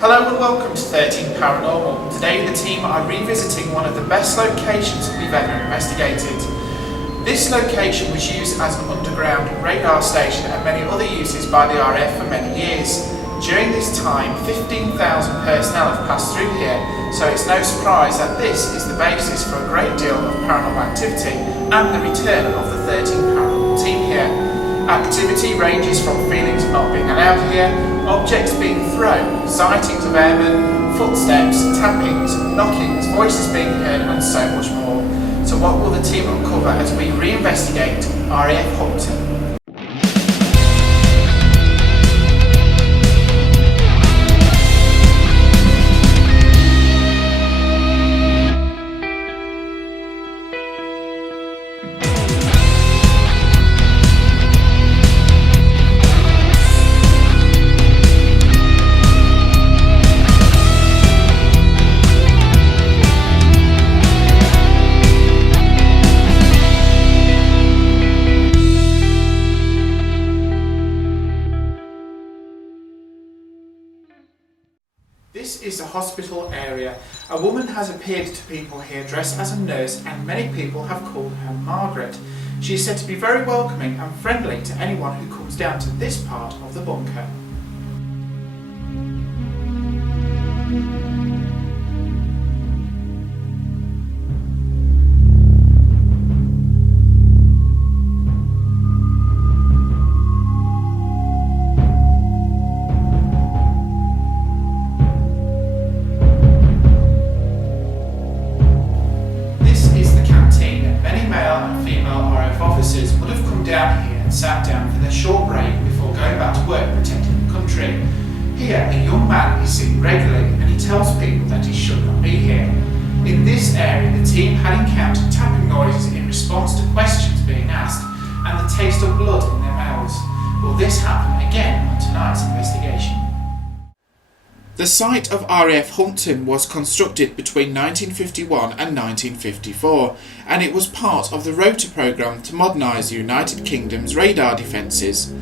Hello and welcome to 13 Paranormal. Today the team are revisiting one of the best locations we've ever investigated. This location was used as an underground radar station and many other uses by the RAF for many years. During this time, 15,000 personnel have passed through here, so it's no surprise that this is the basis for a great deal of paranormal activity and the return of the 13 Paranormal team here. Activity ranges from feelings of not being allowed here, objects being thrown, sightings of airmen, footsteps, tappings, knockings, voices being heard and so much more. So what will the team uncover as we reinvestigate RAF Holmpton? This is the hospital area. A woman has appeared to people here dressed as a nurse and many people have called her Margaret. She is said to be very welcoming and friendly to anyone who comes down to this part of the bunker. Would have come down here and sat down for their short break before going back to work protecting the country. Here, a young man is seen regularly and he tells people that he should not be here. In this area, the team had encountered tapping noises in response to questions being asked and the taste of blood in their mouths. Will this happen again on tonight's investigation? The site of RAF Holmpton was constructed between 1951 and 1954, and it was part of the Rota programme to modernise the United Kingdom's radar defences.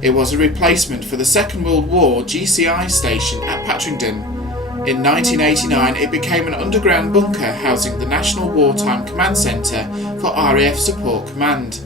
It was a replacement for the Second World War GCI station at Pattrington. In 1989 it became an underground bunker housing the National Wartime Command Centre for RAF Support Command.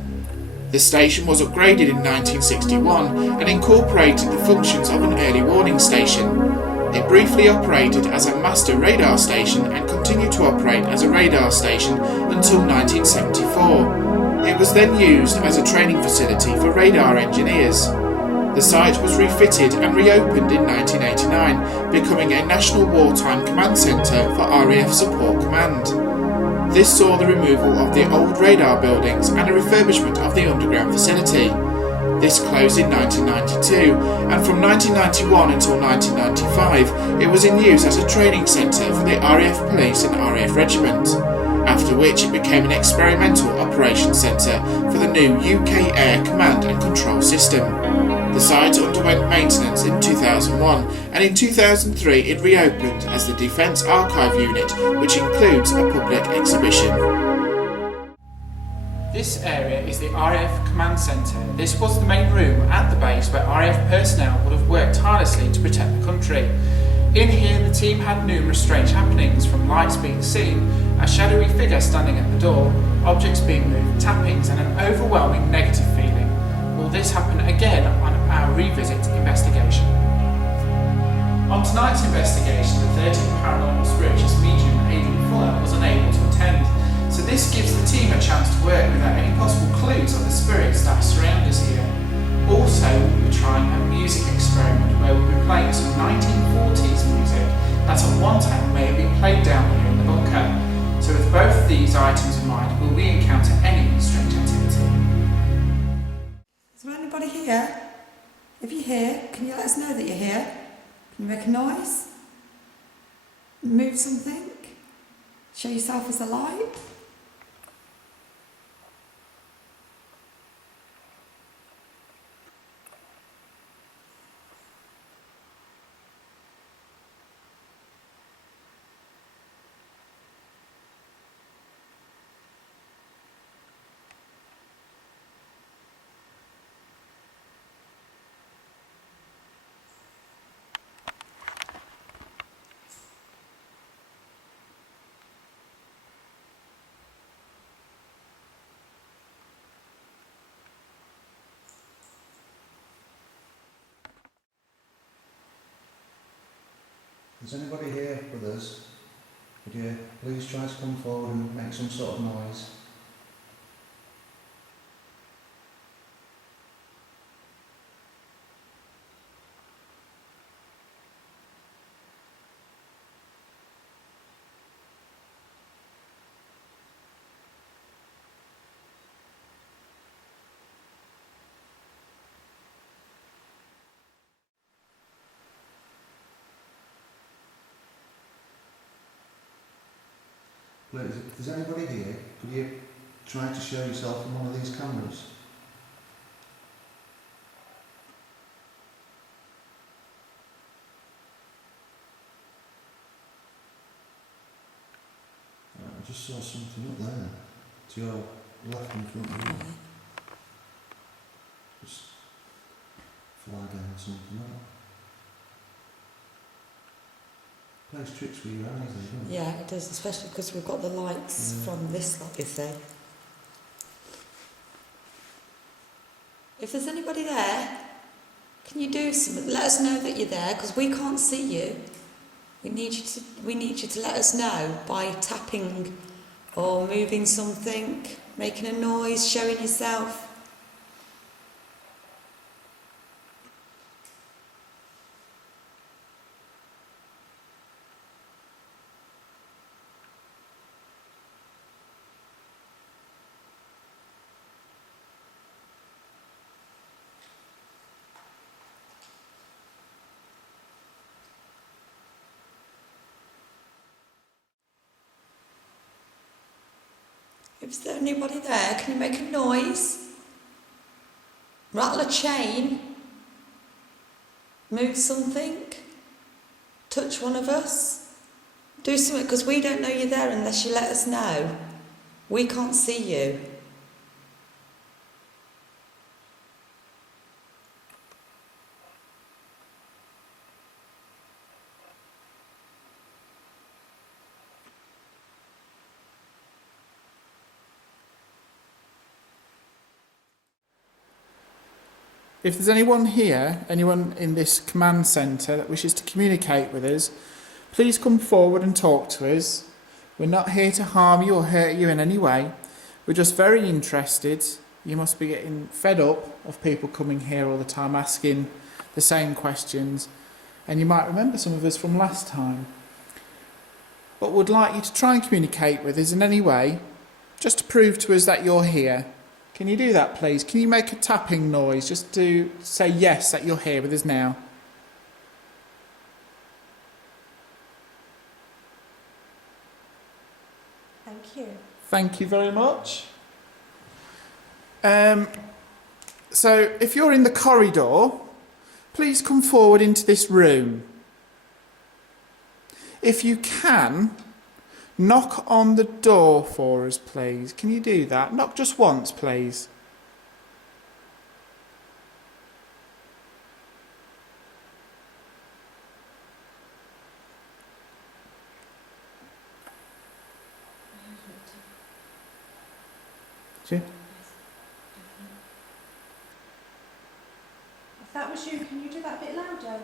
The station was upgraded in 1961 and incorporated the functions of an early warning station. It briefly operated as a master radar station and continued to operate as a radar station until 1974. It was then used as a training facility for radar engineers. The site was refitted and reopened in 1989, becoming a National Wartime Command Centre for RAF Support Command. This saw the removal of the old radar buildings and a refurbishment of the underground facility. This closed in 1992, and from 1991 until 1995 it was in use as a training centre for the RAF Police and RAF Regiment, after which it became an experimental operations centre for the new UK Air Command and Control System. The site underwent maintenance in 2001, and in 2003 it reopened as the Defence Archive Unit, which includes a public exhibition. This area is the RAF Command Centre. This was the main room at the base where RAF personnel would have worked tirelessly to protect the country. In here the team had numerous strange happenings, from lights being seen, a shadowy figure standing at the door, objects being moved, tappings and an overwhelming negative feeling. Will this happen again on our revisit investigation? On tonight's investigation, the 13 Paranormal Spiritualist medium Adrian Fuller was unable to attend. So this gives the team a chance to work without any possible clues of the spirits that surround us here. Also, we'll be trying a music experiment where we'll be playing some 1940s music that at one time may have been played down here in the bunker. So with both these items in mind, will we encounter any strange activity? Is there anybody here? If you're here, can you let us know that you're here? Can you make a noise? Move something? Show yourself as a light? Is anybody here with us? Would you please try to come forward and make some sort of noise? Please, if there's anybody here, could you try to show yourself in one of these cameras? I just saw something up there, to your left in front of you. Just flagging something up. Plays tricks with your eyes, doesn't it? Yeah, it does, especially because we've got the lights from this lot, you see. If there's anybody there, can you do something? Let us know that you're there, because we can't see you. We need you to let us know by tapping or moving something, making a noise, showing yourself. If there's anybody there, can you make a noise? Rattle a chain? Move something? Touch one of us? Do something, because we don't know you're there unless you let us know. We can't see you. If there's anyone here, anyone in this command centre that wishes to communicate with us, please come forward and talk to us. We're not here to harm you or hurt you in any way. We're just very interested. You must be getting fed up of people coming here all the time asking the same questions, and you might remember some of us from last time. But would like you to try and communicate with us in any way, just to prove to us that you're here. Can you do that, please? Can you make a tapping noise just to say yes, that you're here with us now? Thank you. Thank you very much. So if you're in the corridor, please come forward into this room. If you can, knock on the door for us, please. Can you do that? Knock just once, please. See? If that was you, can you do that a bit louder?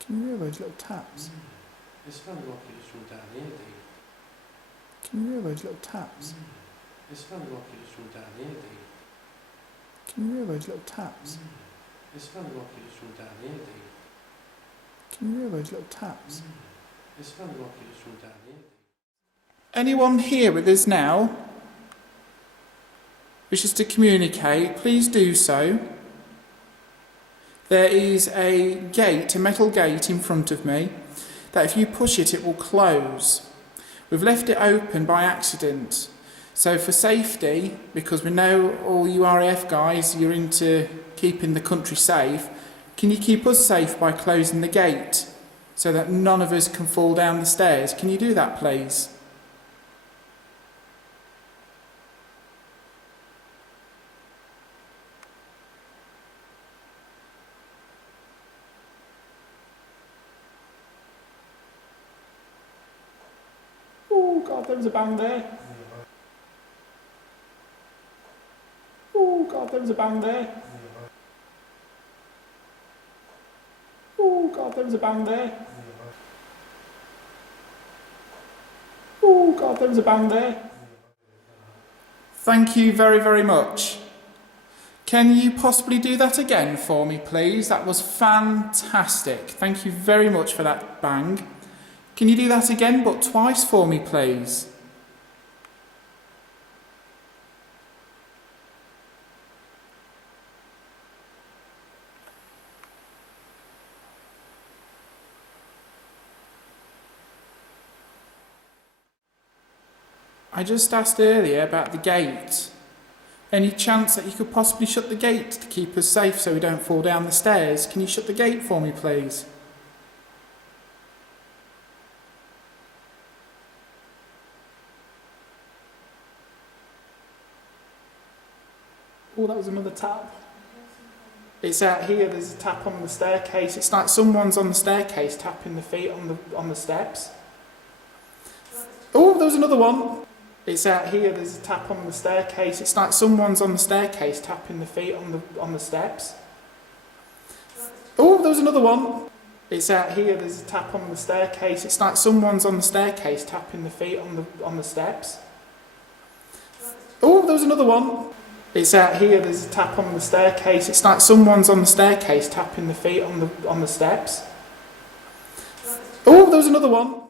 Can you hear those little taps? It sounded like it was from down here, Dave. Can you hear those little taps? It sounded like it was from down here, Dave. Can you hear those little taps? It sounded like it was from down here, Dave. Can you hear those little taps? It sounded like it was from down here, Dave. Anyone here with us now wishes to communicate, please do so. There is a gate, a metal gate in front of me, that if you push it, it will close. We've left it open by accident. So for safety, because we know all you RAF guys, you're into keeping the country safe, can you keep us safe by closing the gate so that none of us can fall down the stairs? Can you do that, please? Oh God, there was a bang there. God, there was a bang there. Oh God, there was a bang there. Oh God, there was a bang there. Thank you very, very much. Can you possibly do that again for me, please? That was fantastic. Thank you very much for that bang. Can you do that again, but twice for me, please? I just asked earlier about the gate. Any chance that you could possibly shut the gate to keep us safe so we don't fall down the stairs? Can you shut the gate for me, please? Oh, that was another tap. It's out here, there's a tap on the staircase. It's like someone's on the staircase tapping the feet on the steps. Oh, there was another one. It's out here, there's a tap on the staircase. It's like someone's on the staircase tapping the feet on the steps. Oh, there was another one. It's out here, there's a tap on the staircase. It's like someone's on the staircase tapping the feet on the steps. Oh, there was another one. It's out here, there's a tap on the staircase. It's like someone's on the staircase tapping the feet on the steps. Oh, there was another one.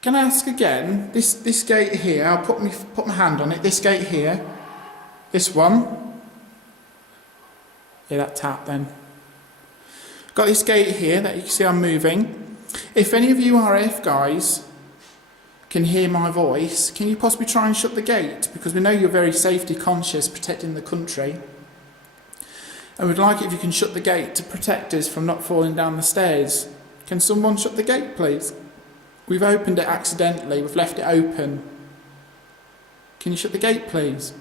Can I ask again? This gate here, I'll put my hand on it. This gate here, this one. Yeah, that tap then. Got this gate here that you can see I'm moving. If any of you RAF guys can hear my voice, can you possibly try and shut the gate? Because we know you're very safety conscious, protecting the country. And we'd like it if you can shut the gate to protect us from not falling down the stairs. Can someone shut the gate, please? We've opened it accidentally, we've left it open. Can you shut the gate, please?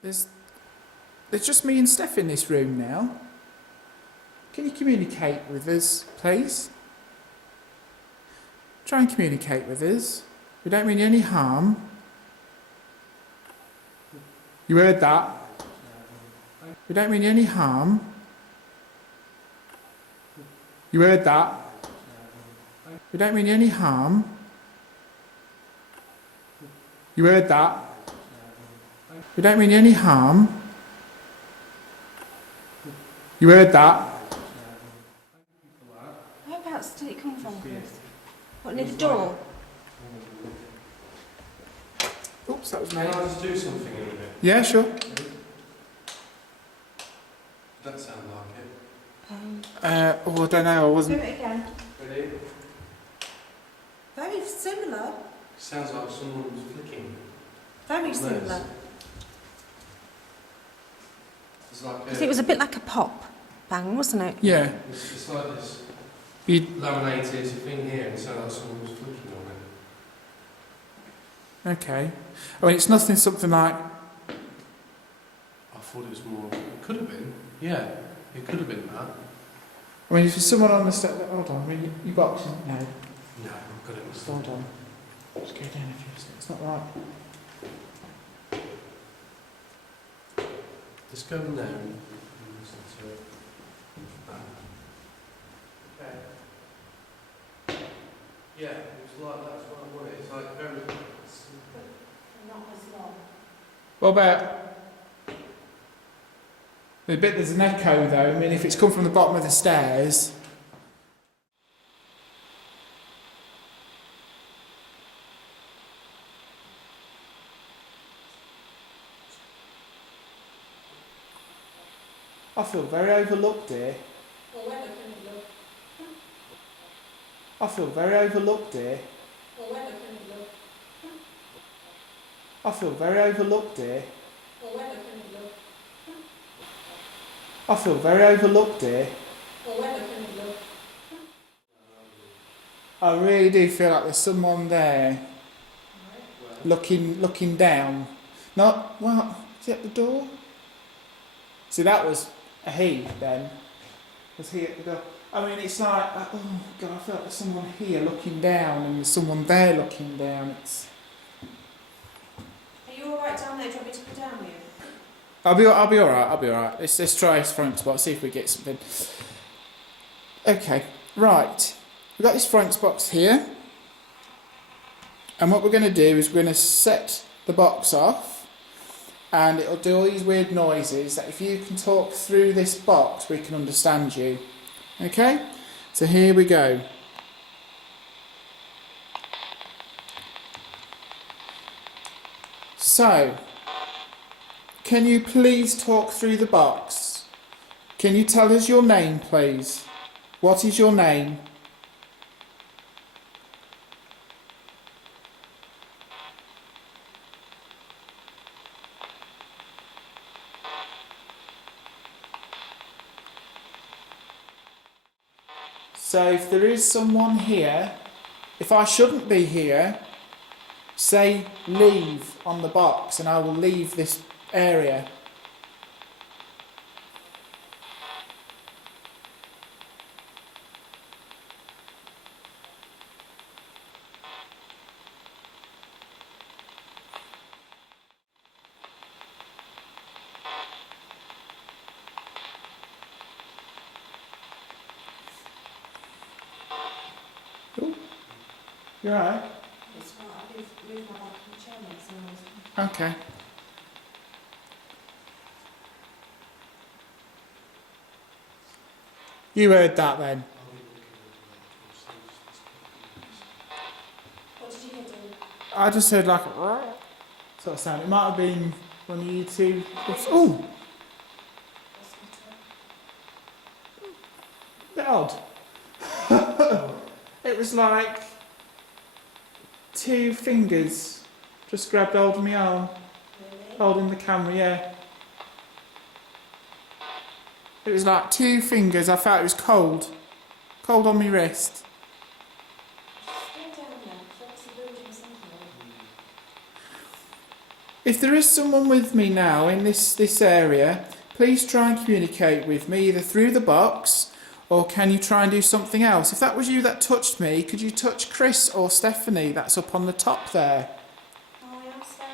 There's just me and Steph in this room now. Can you communicate with us, please? Try and communicate with us. We don't mean you any harm. You heard that? We don't mean you any harm. You heard that? We don't mean you any harm. You heard that? We don't mean you any harm. You heard that? Whereabouts did it come from, Chris? What, near the door? Oops, that was me. Can I just do something in a bit? Yeah, sure. That sound like it. Oh, I don't know, I Do wasn't... it again. Ready? Very similar. Sounds like someone's flicking. Very Nice. similar. It's like Because it was a bit like a pop bang, wasn't it? Yeah. it's like this You, laminated thing here, and it sounds like someone was flicking on it. okay. I mean, it's nothing something like... I thought it was more. It could have been. Yeah, it could have been that. I mean, if there's someone on the step... Hold on, I mean, you got oxygen? No. No, I've got it. Hold on. Just go down a few steps. It's not right. Just go in there and listen to it. Okay. Yeah, it was like that's what I wanted. It's like very. Not as long. What about... There's an echo though. I mean, if it's come from the bottom of the stairs... I feel very overlooked here. Well, where can you look? I feel very overlooked here. Well, where can you look? I feel very overlooked here. Well, where can you look? I feel very overlooked here. Well, where can you look? I really do feel like there's someone there looking down. Not, well, Is he at the door? See, that was a he then. Was he at the door? I mean, it's like, oh God, I felt there's someone here looking down and there's someone there looking down. Are you alright down there? Do you want me to put down you? I'll be alright. Let's try this front spot, see if we get something. Okay, right. We've got this front box here. And what we're going to do is we're going to set the box off. And it'll do all these weird noises that if you can talk through this box, we can understand you. Okay? So here we go. So, can you please talk through the box? Can you tell us your name, please? What is your name? So if there is someone here, if I shouldn't be here, say leave on the box and I will leave this area. Ooh. You alright? It's right. I moved my back in the chair next to me. Okay. You heard that then? What did you hear, Dean? I just heard like a sort of sound. It might have been one of you two. Oh, bit odd. It was like two fingers just grabbed hold of my arm, Really? holding the camera. Yeah. It was like two fingers. I felt it was cold on my wrist. Stay down there. Obviously building something. If there is someone with me now in this area, please try and communicate with me either through the box or can you try and do something else? If that was you that touched me, could you touch Chris or Stephanie? That's up on the top there. Oh, yeah, Steph.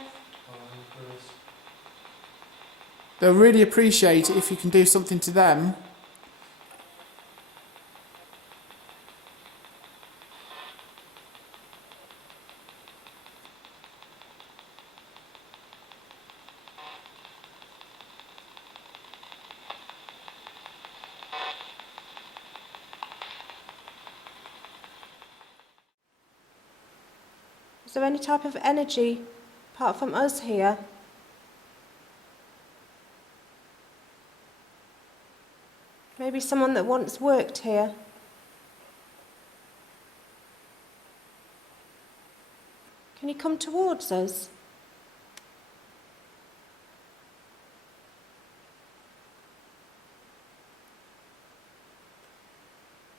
They'll really appreciate it if you can do something to them. Is there any type of energy apart from us here? Maybe someone that once worked here. Can you come towards us?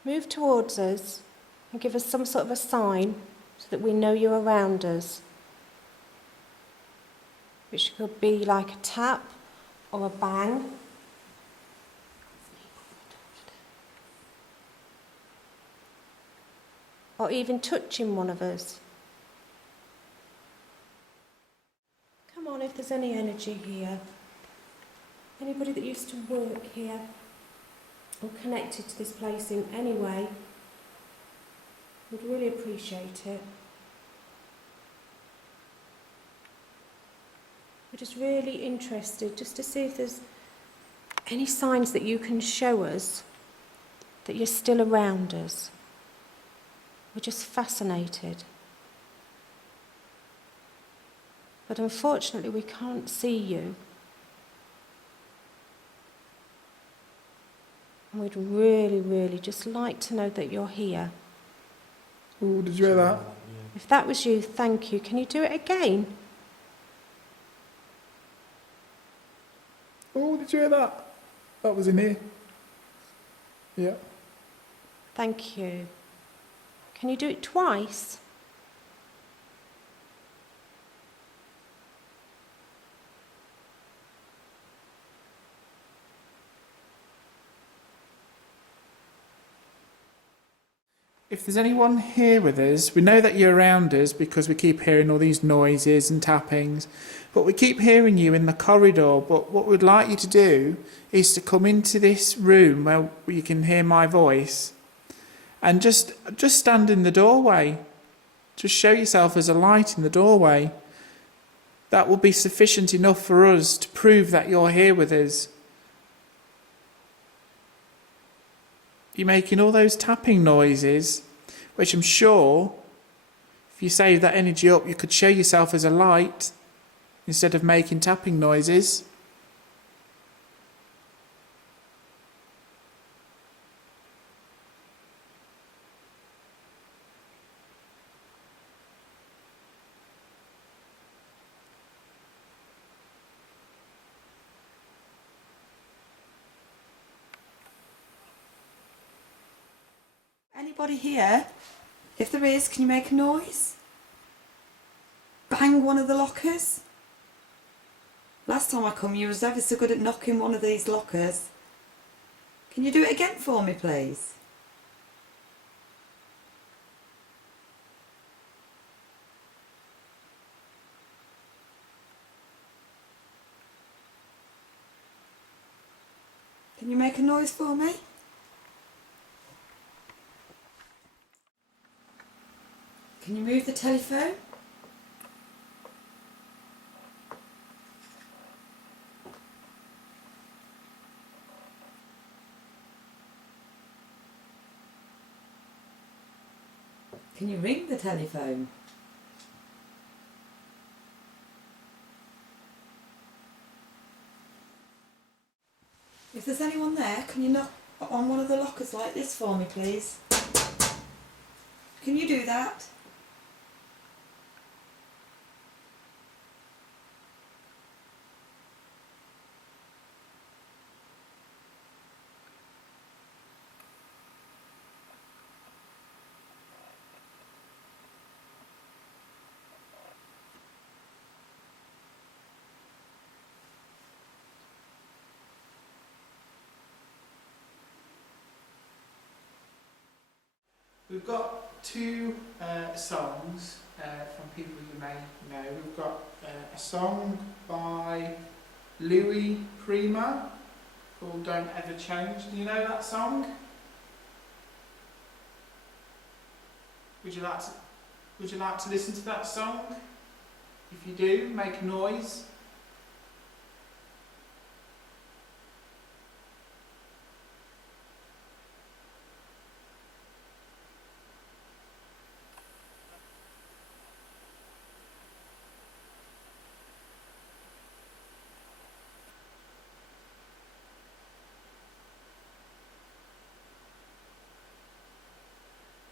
Move towards us and give us some sort of a sign so that we know you're around us. Which could be like a tap or a bang. Or even touching one of us. Come on, if there's any energy here. Anybody that used to work here or connected to this place in any way, would really appreciate it. We're just really interested just to see if there's any signs that you can show us that you're still around us. We're just fascinated. But unfortunately we can't see you. And we'd really, really just like to know that you're here. Oh, did you hear that? If that was you, thank you. Can you do it again? Oh, did you hear that? That was in here. Yeah. Thank you. Can you do it twice? If there's anyone here with us, we know that you're around us because we keep hearing all these noises and tappings, but we keep hearing you in the corridor. But what we'd like you to do is to come into this room where you can hear my voice and just stand in the doorway. Just show yourself as a light in the doorway. That will be sufficient enough for us to prove that you're here with us. You're making all those tapping noises, which I'm sure, if you save that energy up, you could show yourself as a light instead of making tapping noises. Anybody here? If there is, can you make a noise? Bang one of the lockers? Last time I come, you was ever so good at knocking one of these lockers. Can you do it again for me, please? Can you make a noise for me? Can you move the telephone? Can you ring the telephone? If there's anyone there, can you knock on one of the lockers like this for me, please? Can you do that? We've got two songs from people you may know. We've got a song by Louis Prima called Don't Ever Change. Do you know that song? Would you like to listen to that song? If you do, make a noise.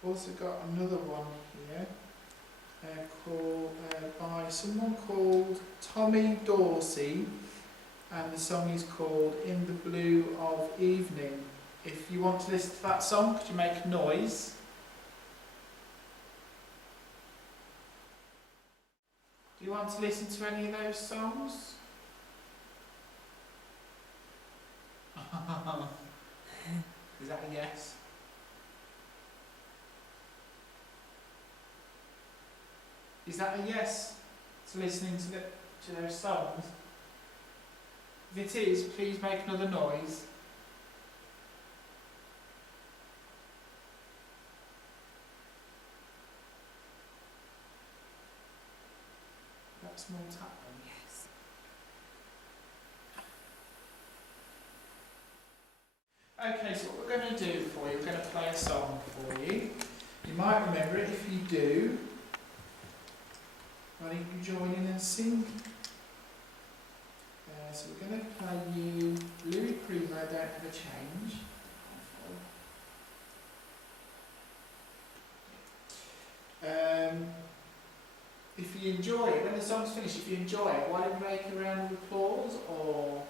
Also got another one here by someone called Tommy Dorsey, and the song is called In the Blue of Evening. If you want to listen to that song, could you make a noise? Do you want to listen to any of those songs? Is that a yes? Is that a yes to listening to those songs? If it is, please make another noise. That's more tapping. Yes. Okay, so what we're going to do for you, we're going to play a song for you. You might remember it. If you do, why don't you join in and sing? So we're going to play you Louis Prima, Don't Ever Change. If you enjoy it, when the song's finished, if you enjoy it, why don't you make a round of applause or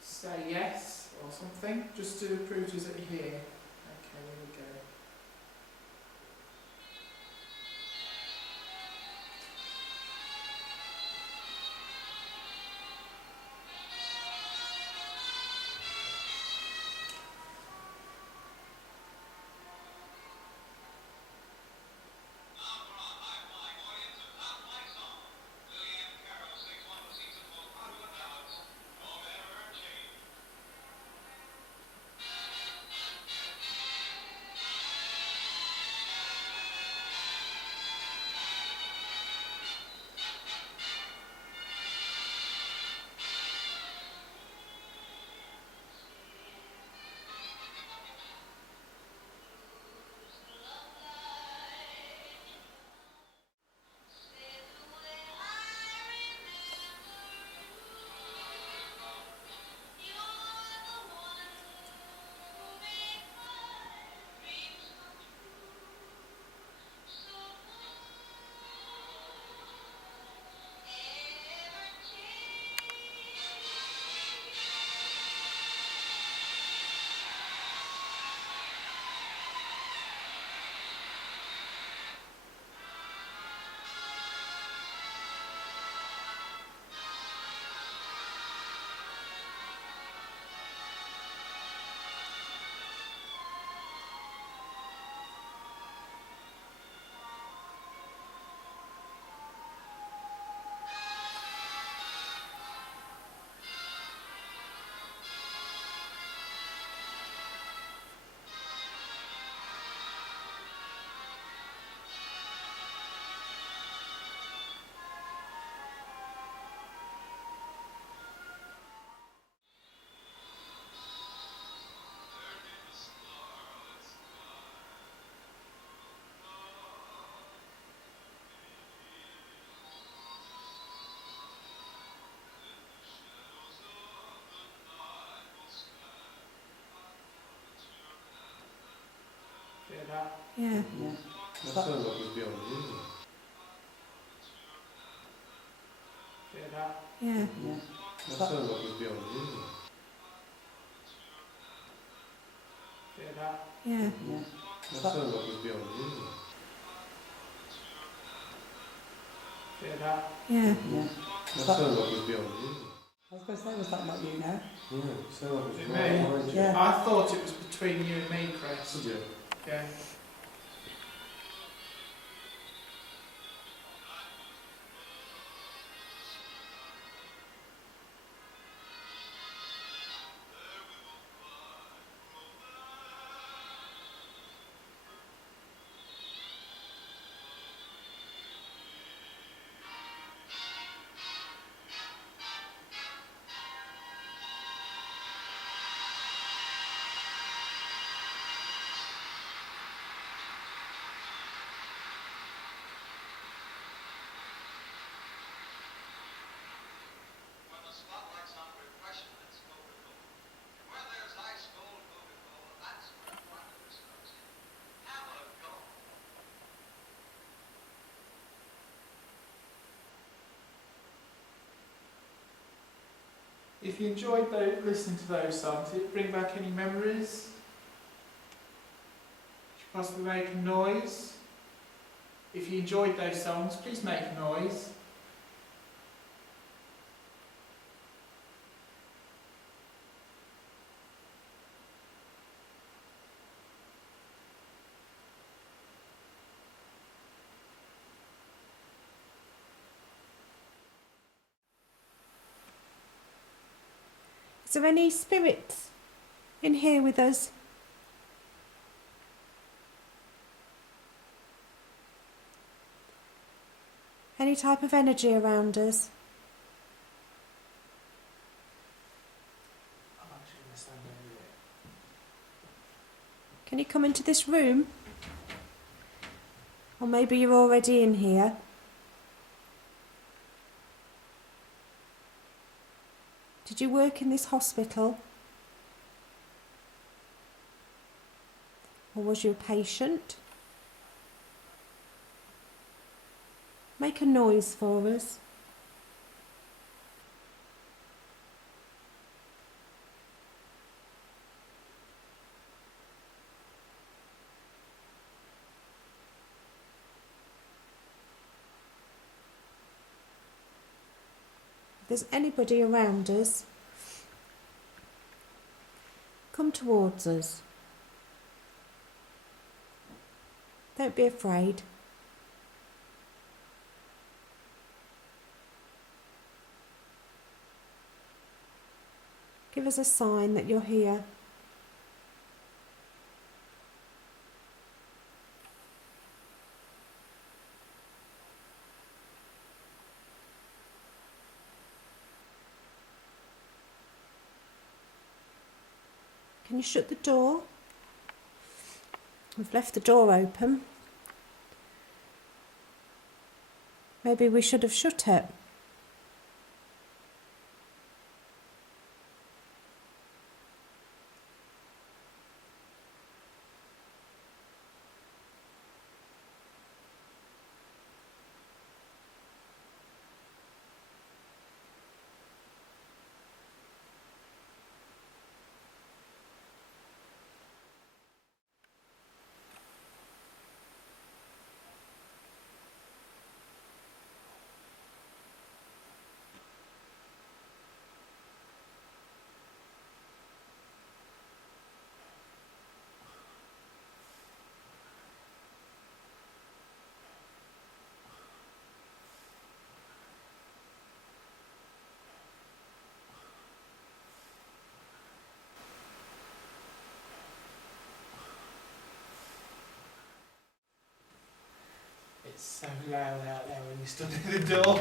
say yes or something, just to prove to us that you're here. Okay, here we go. Yeah. That sounds like it's beyond you. Hear that? Yeah. That sounds like it's beyond you. Hear that? Yeah. That sounds like it's beyond you. Hear that? Yeah. That sounds like it's beyond you. I was going to say, was that not you now? Yeah, it sounds like Is it's it right me? behind you. Yeah. I thought it was between you and me, Chris. Did you? Yeah. If you enjoyed listening to those songs, did it bring back any memories? Did you possibly make a noise? If you enjoyed those songs, please make a noise. Is there any spirits in here with us? Any type of energy around us? I'm actually going to stand over it. Can you come into this room? Or maybe you're already in here. Did you work in this hospital? Or was you a patient? Make a noise for us. If there's anybody around us, come towards us. Don't be afraid. Give us a sign that you're here. Can you shut the door? We've left the door open. Maybe we should have shut it. It's so loud out there when you stood at the door.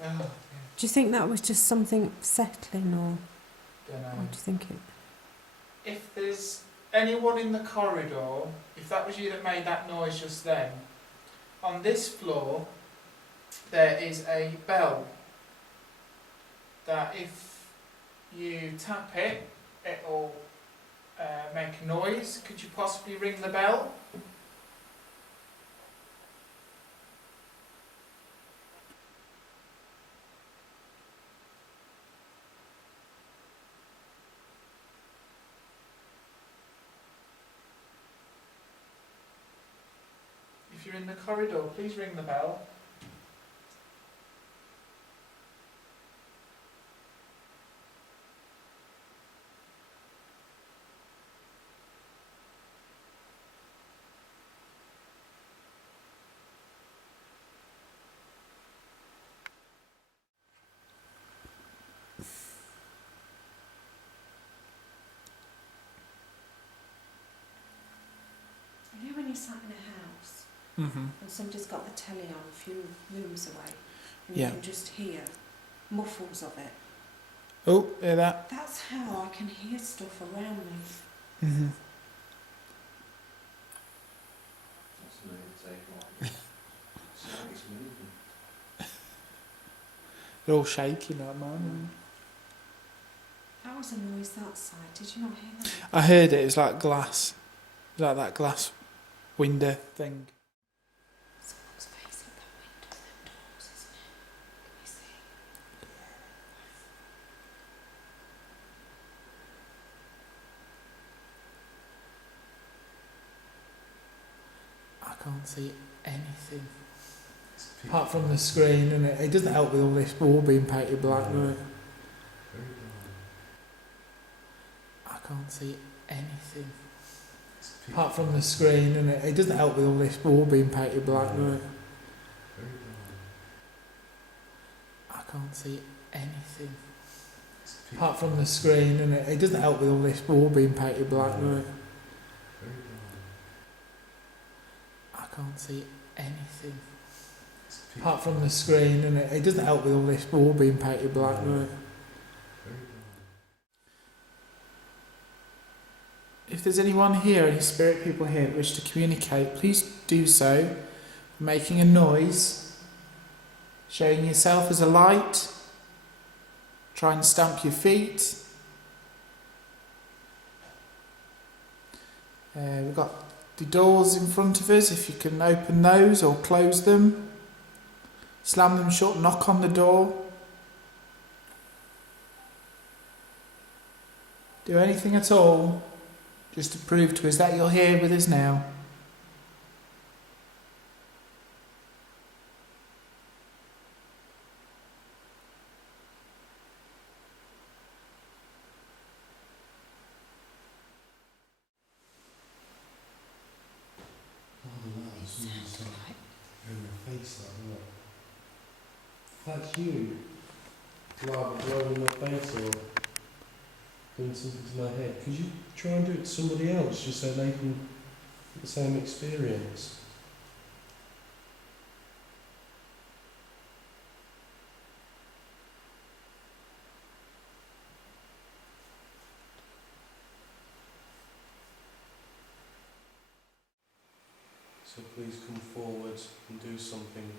Oh, Do you think that was just something settling, or don't know. what do you think it? If there's anyone in the corridor, if that was you that made that noise just then, on this floor there is a bell that if you tap it, it'll make a noise. Could you possibly ring the bell? If you're in the corridor, please ring the bell. You know when you're sat in a house Mm-hmm. and somebody's got the telly on a few rooms away and Yeah. you can just hear muffles of it? Oh, hear that? That's how I can hear stuff around me. Mm-hmm. That's the name take like it's moving. They're all shaking like mine. That was a noise that side. Did you not hear that? I heard it. It's like glass. It's like that glass window thing. Someone's facing that window, them doors, isn't it? Can you see? I can't see anything. Apart from the screen, and it doesn't help with all this wall being painted black, does it? I can't see anything. Apart from the screen, and it doesn't help with all this wall being painted black, does it? I can't see anything. Apart from the screen, and it doesn't help with all this wall being painted black, does it? I can't see anything. Apart from the screen, and it doesn't help with all this wall being painted black, does it? If there's anyone here, any spirit people here that wish to communicate, please do so. Making a noise, showing yourself as a light, try and stamp your feet. We've got the doors in front of us, if you can open those or close them. Slam them shut, knock on the door. Do anything at all, just to prove to us that you're here with us now. That's you. Like blowing in my face or doing something to my head. Could you try and do it to somebody else just so they can get the same experience? So please come forward and do something.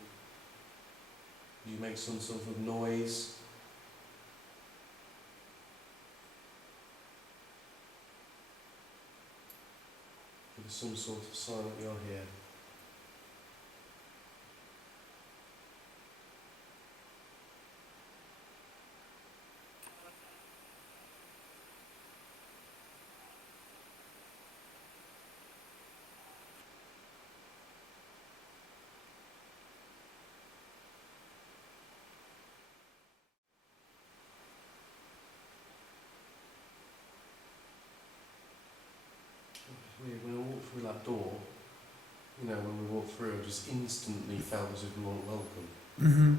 You make some sort of noise. Give us some sort of sign that you're here. Weird, when I walked through that door, you know, when we walked through, I just instantly felt as if we weren't welcome. Mm-hmm.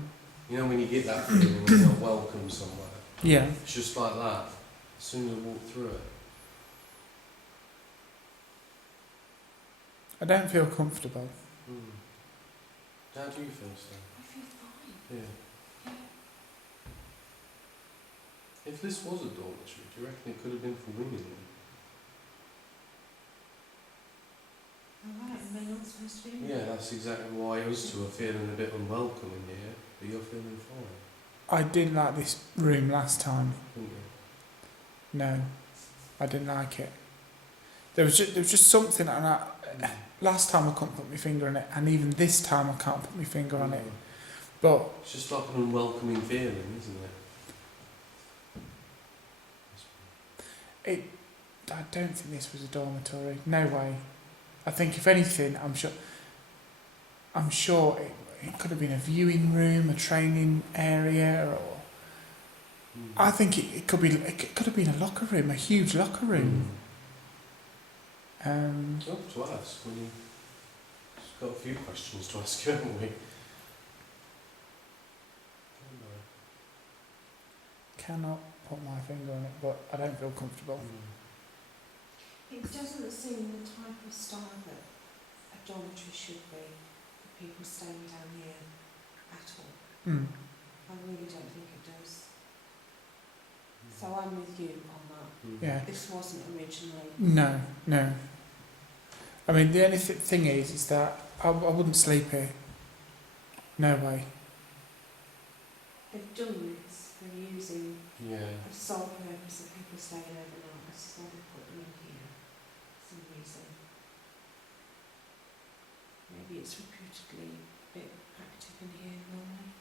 You know when you get that feeling when you're not welcome somewhere? Yeah. It's just like that, as soon as I walked through it. I don't feel comfortable. How do you feel, Sam? I feel fine. Yeah. If this was a dormitory, do you reckon it could have been for women then? Alright, and they're not supposed to be in Yeah, that's exactly why us two are feeling a bit unwelcome in here, but you're feeling fine, I didn't like this room last time. didn't you? No, I didn't like it. There was just something, and last time I couldn't put my finger on it, and even this time I can't put my finger on it. But It's just like an unwelcoming feeling, isn't it? I don't think this was a dormitory. No way. I think if anything, I'm sure it could have been a viewing room, a training area, or I think it could have been a locker room, a huge locker room. Oh, to ask. We've got a few questions to ask, haven't we? Cannot put my finger on it, but I don't feel comfortable. It doesn't seem the type of style that a dormitory should be for people staying down here at all. I really don't think it does. So I'm with you on that. Yeah. This wasn't originally. No. I mean, the only thing is that I wouldn't sleep here. No way. They've done this for using Yeah. the sole purpose of people staying overnight. That's why they put them in here. For some reason. Maybe it's reputedly a bit active in here normally.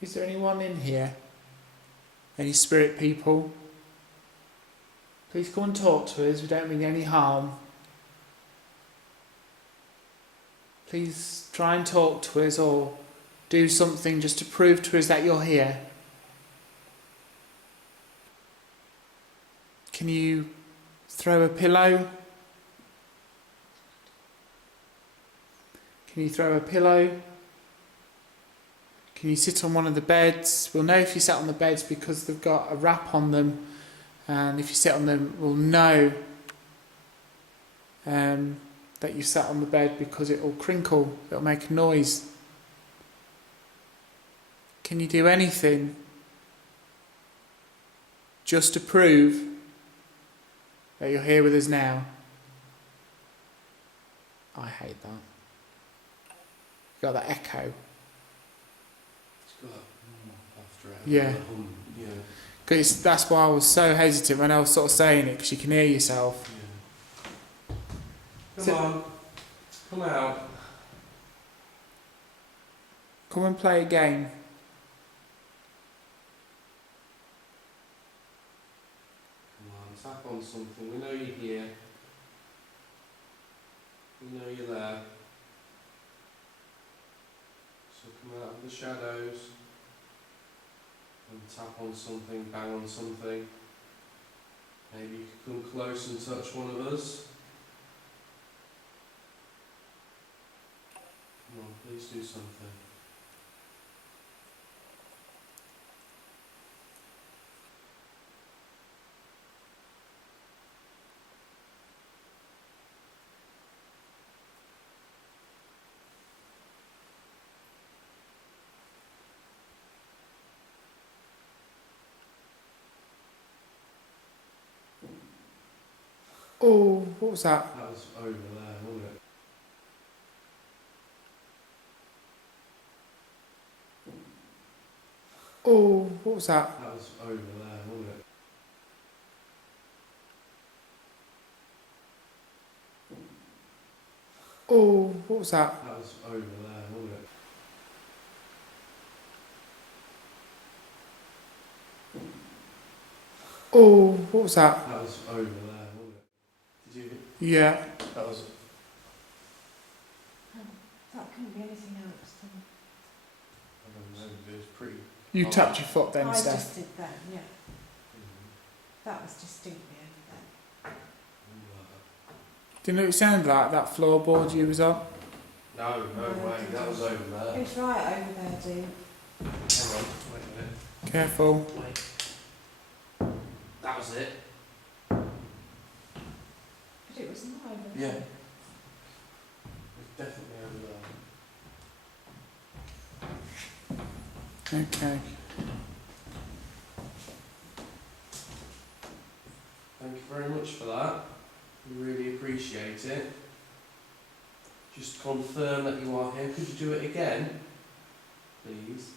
Is there anyone in here? Any spirit people? Please come and talk to us. We don't mean any harm. Please try and talk to us or do something just to prove to us that you're here. Can you throw a pillow? Can you throw a pillow? Can you sit on one of the beds? We'll know if you sat on the beds because they've got a wrap on them, and if you sit on them, we'll know that you sat on the bed because it'll crinkle, it'll make a noise. Can you do anything just to prove that you're here with us now? I hate that. You got that echo. It's got after it. Yeah. Yeah. Because that's why I was so hesitant when I was sort of saying it, because you can hear yourself. Come on. Come out. Come and play a game. Come on, tap on something. We know you're here. We know you're there. So come out of the shadows and tap on something, bang on something. Maybe you could come close and touch one of us. Come on, please do something. Oh, what was that? That was over there, wasn't it? Oh, what was that? That was over there, wasn't it? Oh, what was that? That was over there, wasn't it? Oh, what was that? That was over there, wasn't it? Did you? Yeah. That was. That couldn't be anything else. I don't know. It was pretty. You Oh. tapped your foot then, I Steph. just did that, yeah. That was distinctly over Didn't it sound like that floorboard you was on? No, no way. That was over there. there. It's right over there, Dean. Hang on. Wait a minute. Careful. Wait. That was it. But it was not over there. Yeah. It's definitely over there. Okay. Thank you very much for that. We really appreciate it. Just confirm that you are here. Could you do it again, please?